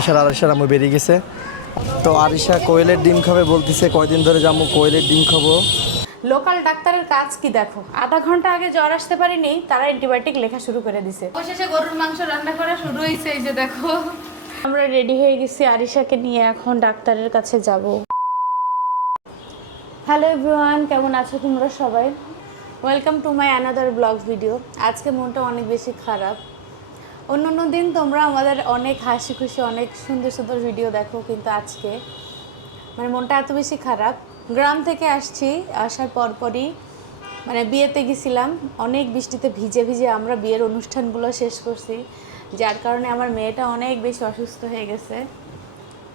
আরিশার আরিশার আম্মু বেরিয়ে গেছে। তো আরিশা কোয়েলের ডিম খাবে বলতেছে কয়দিন ধরে যাব কোয়েলের ডিম খাব? লোকাল ডাক্তারের কাজ কি দেখো? আধা ঘণ্টা আগে জ্বর আসতে পারিনি তারা অ্যান্টিবায়োটিক লেখা শুরু করে দিছে। অবশেষে গরুর মাংস রান্না করা শুরু হয়েছে এই যে দেখো। আমরা রেডি হয়ে গেছি আরিশাকে নিয়ে এখন ডাক্তারের কাছে যাব। হ্যালো এভরিওয়ান কেমন আছো তোমরা সবাই? Welcome to my another blog video আজকে মনটা অনেক বেশি খারাপ। অন্য অন্য দিন তোমরা আমাদের অনেক হাসি খুশি, অনেক সুন্দর সুন্দর ভিডিও দেখো কিন্তু আজকে। মানে মনটা এত বেশি খারাপ। গ্রাম থেকে আসছি, আসার পরপরই মানে বিয়েতে গেছিলাম। অনেক বৃষ্টিতে ভিজে ভিজে আমরা বিয়ের অনুষ্ঠানগুলো শেষ করছি, যার কারণে আমার মেয়েটা অনেক বেশি অসুস্থ হয়ে গেছে।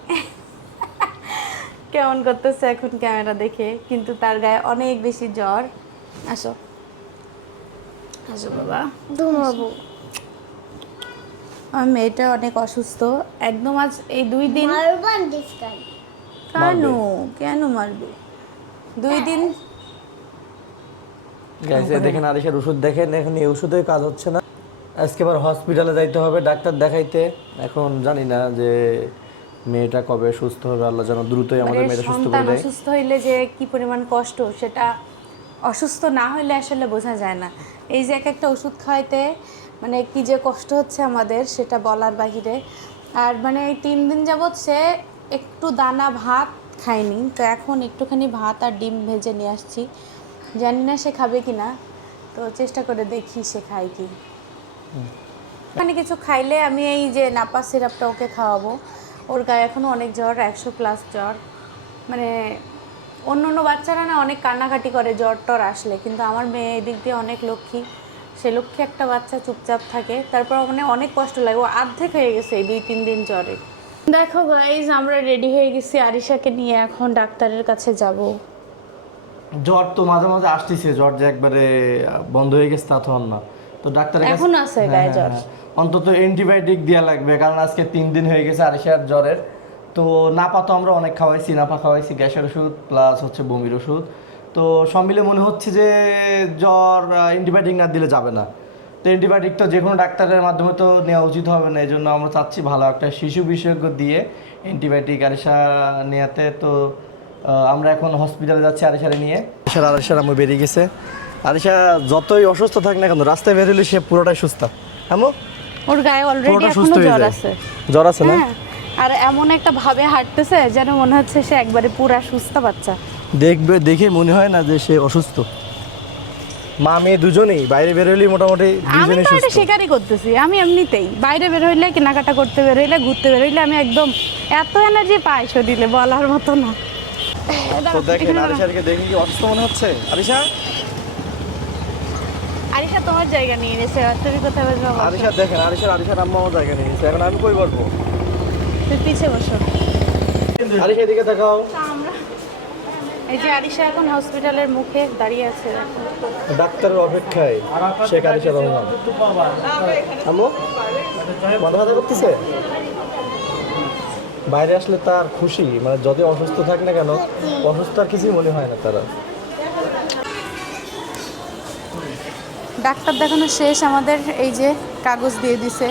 কেমন করতেছে এখন ক্যামেরা দেখে, কিন্তু তার গায়ে অনেক বেশি জ্বর। আসো। আসো বাবা। আমার মেয়েটা অনেক অসুস্থ। একদম আজ এই দুই দিন কেন? কেন মারবে? দুই দিন দেখেন ওষুধ দেখেন এখন এই ওষুধে কাজ হচ্ছে না। আজকে আবার হসপিটালে যাইতে হবে ডাক্তার দেখাইতে। এখন জানি না যে মেয়েটা কবে সুস্থ হবে আল্লাহ যেন দ্রুতই আমাদের মানে মেয়েটা সুস্থ করে দেয়। অসুস্থ হইলে যে কি পরিমাণ কষ্ট সেটা অসুস্থ না হইলে আসলে বোঝা যায় না। এই যে এক একটা ওষুধ খাওয়াইতে মানে কি যে কষ্ট হচ্ছে আমাদের সেটা বলার বাহিরে। আর মানে এই তিন দিন যাবৎ সে একটু দানা ভাত খায়নি। তো এখন একটুখানি ভাত আর ডিম ভেজে নিয়ে আসছি। জানি না সে খাবে কি না। তো চেষ্টা করে দেখি সে খায় কি। মানে কিছু খাইলে আমি এই যে নাপা সিরাপটা ওকে খাওয়াবো। ওর গায়ে এখনও অনেক জ্বর, একশো প্লাস জ্বর। মানে অন্য অন্য বাচ্চারা না অনেক কান্নাকাটি করে, জ্বর টর আসলে। কিন্তু আমার মেয়ে এদিক দিয়ে অনেক লক্ষ্মী। সে লক্ষ্যে একটা বাচ্চা চুপচাপ থাকে তারপর মানে অনেক কষ্ট লাগে। ও অর্ধেক হয়ে গেছে এই দুই তিন দিন জ্বরে। দেখো গাইজ আমরা রেডি হয়ে গেছি আরিশাকে নিয়ে এখন ডাক্তারের কাছে যাব। জ্বর তো মাঝে মাঝে আসতেছে জ্বর যে একবারে বন্ধ হয়ে গেছে তা তো না। তো ডাক্তারের কাছে এখন আছে গায়ে জ্বর। অন্তত অ্যান্টিবায়োটিক দেওয়া লাগবে কারণ আজকে তিন দিন হয়ে গেছে আরিশার জ্বরের। তো নাপা তো আমরা অনেক খাওয়াইছি নাপা খাওয়াইছি গ্যাসের ওষুধ প্লাস হচ্ছে বমির ওষুধ। তো সব মিলে মনে হচ্ছে যে জ্বর অ্যান্টিবায়োটিক না দিলে যাবে না। তো অ্যান্টিবায়োটিক তো যে কোনো ডাক্তারের মাধ্যমে তো নেওয়া উচিত হবে না এই জন্য আমরা চাচ্ছি ভালো একটা শিশু বিশেষজ্ঞ দিয়ে অ্যান্টিবায়োটিক আরিশা নেওয়াতে তো আমরা এখন হসপিটালে যাচ্ছি আরিশারে নিয়ে। আরিশার আরিশার আমি বেরিয়ে গেছে। আরিশা যতই অসুস্থ থাক না কেন রাস্তায় বেরোলে সে পুরোটাই সুস্থ। এমন ওর গায়ে অলরেডি এখনও সুস্থ জ্বর আছে। জ্বর আছে না? হ্যাঁ আর এমন একটা ভাবে হাঁটতেছে যেন মনে হচ্ছে সে একবারে পুরা সুস্থ বাচ্চা। দেখবে দেখে মনে হয় না যে সে অসুস্থ। মা মেয়ে দুজনেই বাইরে বেরোলেই মোটামুটি আমি দুজনেই তো এটা সুস্থ। স্বীকারই করতেছি আমি এমনিতেই। বাইরে বের হইলে কেনাকাটা করতে বের হইলে ঘুরতে বের হইলে আমি একদম এত এনার্জি পাই শরীরে বলার মতো না। তো দেখেন আরিশাকে দেখে কি অসুস্থ মনে হচ্ছে? আরিশা? আরিশা তোমার জায়গা নিয়ে নিয়েছে আর তুমি কোথায় বসবো বসো। আরিশা দেখেন আরিশার আরিশার আম্মা আমার জায়গা নিয়েছে এখন আমি কই তুই পিছে বসো। আরিশা এদিকে দেখাও এই যে আরিশা এখন হসপিটালের মুখে দাঁড়িয়ে আছে। ডাক্তারের অপেক্ষায় শেখ আরিশা রহমান। আম্মু মাথা ব্যথা করতেছে? বাইরে আসলে তার খুশি মানে যদি অসুস্থ থাক না কেন অসুস্থ আর কিছুই মনে হয় না তারা। ডাক্তার দেখানো শেষ আমাদের এই যে কাগজ দিয়ে দিছে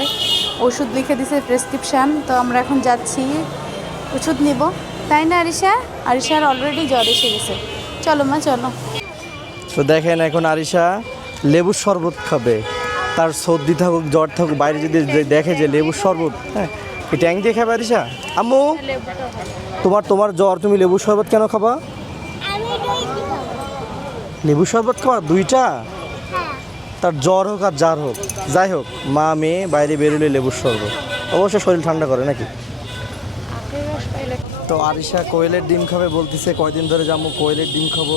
ওষুধ লিখে দিছে প্রেসক্রিপশান তো আমরা এখন যাচ্ছি ওষুধ নিব। তাই না আরিশা? আরিশার অলরেডি জ্বর এসে গেছে। চলো মা চলো। তো দেখেন এখন আরিশা লেবুর শরবত খাবে। তার সর্দি থাকুক জ্বর থাকুক বাইরে যদি দেখে যে লেবুর শরবত হ্যাঁ এই ট্যাঙ্ক দিয়ে খাবে আরিশা? আম্মু তোমার তোমার জ্বর তুমি লেবুর শরবত কেন খাবা? লেবুর শরবত খাবা দুইটা? হ্যাঁ। তার জ্বর হোক আর যার হোক যাই হোক মা মেয়ে বাইরে বেরোলে লেবুর শরবত। অবশ্যই শরীর ঠান্ডা করে নাকি? তো আরিশা কোয়েলের ডিম খাবে বলতেছে কয়দিন ধরে যাব কোয়েলের ডিম খাব?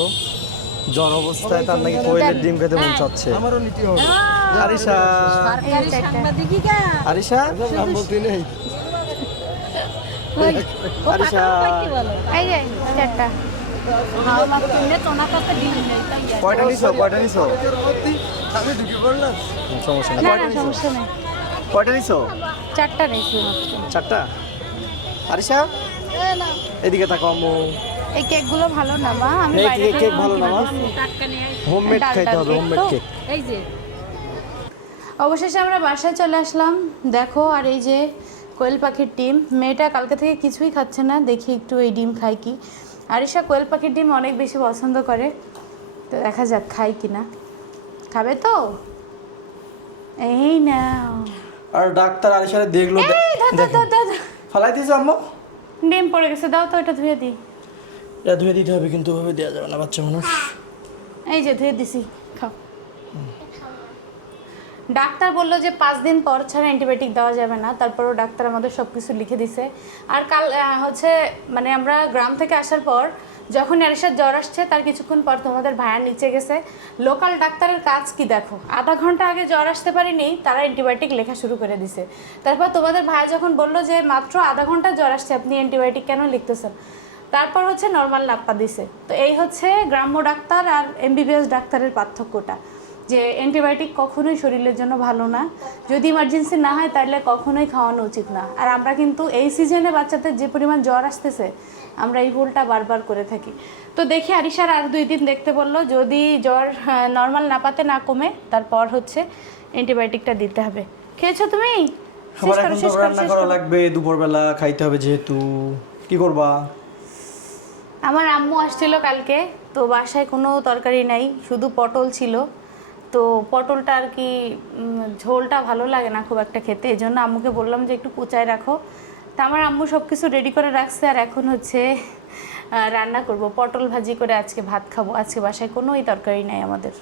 জ্বর অবস্থায় তার নাকি কোয়েলের ডিম খেতে মন চাচ্ছে। আরিশা। আরিশা। আরিশা? এই যে চারটা। কয়টা নিছো? কয়টা নিছো? সমস্যা নেই। কয়টা নিছো? কয়টা নিছো? চারটা নিয়েছি চারটা? আরিশা? এদিকে তাকাও আম্মু। এই কেকগুলো ভালো না মা? আমি বাইরে কেক- থেকে কেক ভালো না, মা? হোমমেড খাইতে হবে কেক। হোমমেড? কেক অবশেষে আমরা বাসায় চলে আসলাম। দেখো আর এই যে কোয়েল পাখির ডিম। মেয়েটা কালকে থেকে কিছুই খাচ্ছে না দেখি একটু এই ডিম খাই কি। আরিশা কোয়েল পাখির ডিম অনেক বেশি পছন্দ করে। তো দেখা যাক খাই কি না। খাবে তো? এই না আর ডাক্তার আরিশারে দেখল এই। ফালাই দিয়েছে আম্মু? ডিম পড়ে গেছে দাও তো এটা ধুয়ে দিই। এটা ধুয়ে দিতে হবে কিন্তু ওভাবে দেওয়া যাবে না বাচ্চা মানুষ। এই যে ধুয়ে দিছি খাও। ডাক্তার বলল যে পাঁচ দিন পর ছাড়া অ্যান্টিবায়োটিক দেওয়া যাবে না তারপরও ডাক্তার আমাদের সব কিছু লিখে দিছে। আর কাল হচ্ছে মানে আমরা গ্রাম থেকে আসার পর যখন এরশাদ জ্বর আসছে, তার কিছুক্ষণ পর তোমাদের ভাইয়ার নিচে গেছে। লোকাল ডাক্তারের কাজ কি দেখো? আধা ঘণ্টা আগে জ্বর আসতে পারিনি, তারা অ্যান্টিবায়োটিক লেখা শুরু করে দিছে। তারপর তোমাদের ভাইয়া যখন বলল যে, মাত্র আধা ঘণ্টা জ্বর আসছে, আপনি অ্যান্টিবায়োটিক কেন লিখতেছেন? তারপর হচ্ছে নর্মাল নাপ্পা দিছে। তো এই হচ্ছে গ্রাম্য ডাক্তার আর এমবিবিএস ডাক্তারের পার্থক্যটা। যে অ্যান্টিবায়োটিক কখনোই শরীরের জন্য ভালো না। যদি ইমার্জেন্সি না হয় তাহলে কখনোই খাওয়ানো উচিত না। আর আমরা কিন্তু এই সিজনে বাচ্চাদের যে পরিমাণ জ্বর আসতেছে আমরা এই ভুলটা বারবার করে থাকি। তো দেখি আরিশার আর দুই দিন দেখতে বলল যদি জ্বর নর্মাল নাপাতে না কমে তারপর হচ্ছে অ্যান্টিবায়োটিকটা দিতে হবে। খেয়েছো তুমি? শেষ আমার করো শেষ করো শেষ করো। লাগবে দুপুরবেলা খাইতে হবে যেহেতু। কি করবা? আমার আম্মু আসছিল কালকে তো বাসায় কোনো তরকারি নাই শুধু পটল ছিল। তো পটলটা আর কি ঝোলটা ভালো লাগে না খুব একটা খেতে এই জন্য আম্মুকে বললাম যে একটু কুচায় রাখো। তা আমার আম্মু সব কিছু রেডি করে রাখছে আর এখন হচ্ছে রান্না করব। পটল ভাজি করে আজকে ভাত খাব। আজকে বাসায় কোনোই তরকারি নাই আমাদের।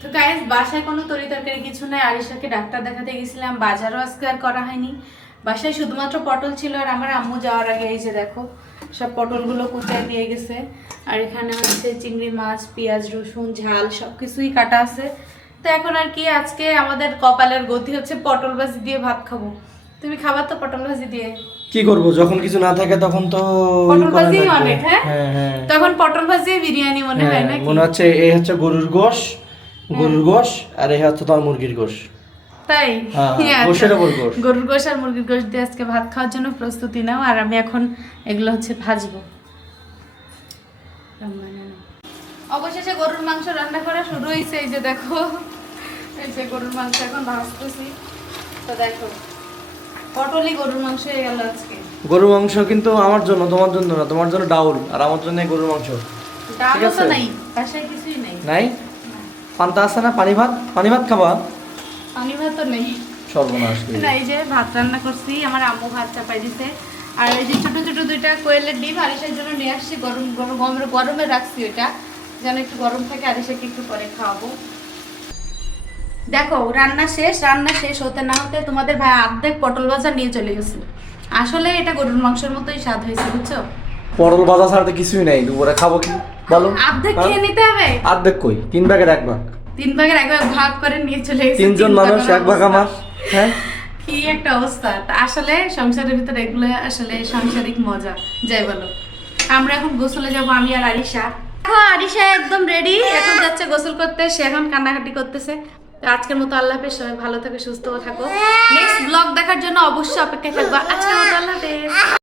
তো গাইজ বাসায় কোনো তরি তরকারি কিছু নাই। আরিশাকে ডাক্তার দেখাতে গেছিলাম। বাজারও আজকে আর করা হয়নি। বাসায় শুধুমাত্র পটল ছিল আর আমার আম্মু যাওয়ার আগে, এই যে দেখো সব পটলগুলো কুচায় দিয়ে গেছে। আর এখানে হচ্ছে চিংড়ি মাছ পেঁয়াজ রসুন ঝাল সব কিছুই কাটা আছে। তো এখন আর কি আজকে আমাদের কপালের গতি হচ্ছে পটল ভাজি দিয়ে ভাত খাব। তুমি খাবার তো পটল ভাজি দিয়ে? কি করব যখন কিছু না থাকে তখন তো পটল ভাজি অনেক হ্যাঁ? হ্যাঁ হ্যাঁ। তখন পটল ভাজি বিরিয়ানি মনে হয় হ্যাঁ, নাকি? মনে হচ্ছে এই হচ্ছে গরুর গোশ গরুর গোশ আর এই হচ্ছে তোমার মুরগির গোশ। তাই? হ্যাঁ, ওপর গোশ। গরুর গোশ আর মুরগির গোশ দিয়ে আজকে ভাত খাওয়ার জন্য প্রস্তুতি নাও আর আমি এখন এগুলো হচ্ছে ভাজবো। অবশেষে গরুর মাংস রান্না করা শুরু হয়েছে এই যে দেখো। এই যে গরুর মাংস এখন ভাজতেছি। তো দেখো পটলই গরুর মাংস হয়ে গেল আজকে। গরুর মাংস কিন্তু আমার জন্য তোমার জন্য না তোমার জন্য ডাউল আর আমার জন্য গরুর মাংস। ডালও তো নাই বাসায় কিছুই নেই। নাই? পান্তা আছে না? পানি ভাত? পানি ভাত খাবা? পানি ভাতও নেই। সর্বনাশ। না এই যে ভাত রান্না করছি আমার আম্মু ভাত চাপাই দিছে। আর এই যে ছোট ছোট দুইটা কোয়েলের ডিম আরিসের জন্য নিয়ে আসছি গরম গরম গরমে গরমে রাখছি যেন একটু গরম থাকে আরিসাকে একটু পরে খাওয়াবো। দেখো রান্না শেষ রান্না শেষ হতে না হতে তোমাদের ভাই অর্ধেক পটল ভাজা নিয়ে চলে গেছে। আসলে এটা গরুর মাংসের মতোই স্বাদ হয়েছে বুঝছ? পটল বাজা ছাড়া তো কিছুই নাই দুপুরে খাব কি? বলো। অর্ধেক হ্যাঁ? খেয়ে নিতে হবে? অর্ধেক কই? তিন ভাগের এক ভাগ। তিন ভাগের এক ভাগ ভাগ করে নিয়ে চলে গেছে তিনজন মানুষ এক ভাগ আমার। হ্যাঁ? কি একটা অবস্থা। আসলে সংসারের ভিতরে এগুলো আসলে সাংসারিক মজা। যাই বলো। আমরা এখন গোসলে যাব আমি আর আরিশা। আরিশা একদম রেডি এখন যাচ্ছে গোসল করতে। সে এখন কান্নাকাটি করতেছে। তো আজকের মতো আল্লাহ হাফেজ। সবাই ভালো থাকে সুস্থ থাকো। নেক্সট ব্লগ দেখার জন্য অবশ্যই অপেক্ষায় থাকবা আজকের মতো আল্লাহ হাফেজ।